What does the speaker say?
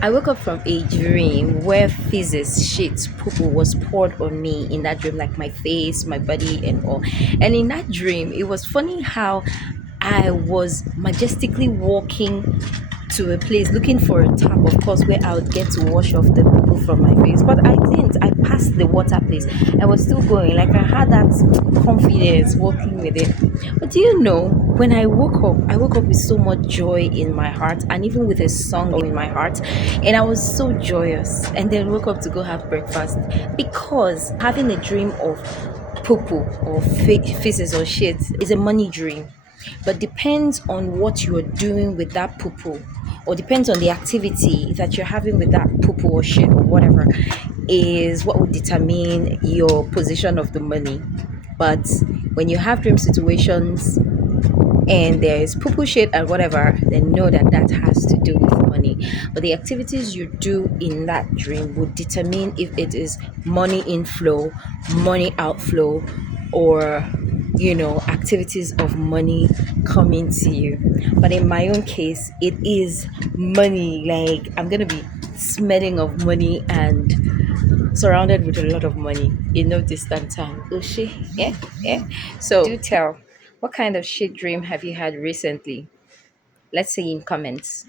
I woke up from a dream where Faeces shit Poopoo was poured on me in that dream, like my face, my body, and all. And in that dream, it was funny how I was majestically walking to a place looking for a tap, of course, where I would get to wash off the poo from my face. But I didn't. I passed the water place. I was still going. Like I had that confidence walking with it. But do you know, when I woke up with so much joy in my heart and even with a song in my heart. And I was so joyous. And then woke up to go have breakfast because having a dream of poo poo or faces or shit is a money dream, but depends on what you're doing with that poo poo, or depends on the activity that you're having with that poo poo or shit or whatever, is what would determine your position of the money. But when you have dream situations and there's poo poo shit and whatever, then know that that has to do with money. But the activities you do in that dream would determine if it is money inflow, money outflow, or activities of money coming to you. But in my own case, it is money. Like I'm gonna be smelling of money and surrounded with a lot of money in no distant time. Oh shit, yeah, yeah. So do tell, what kind of shit dream have you had recently? Let's see in comments.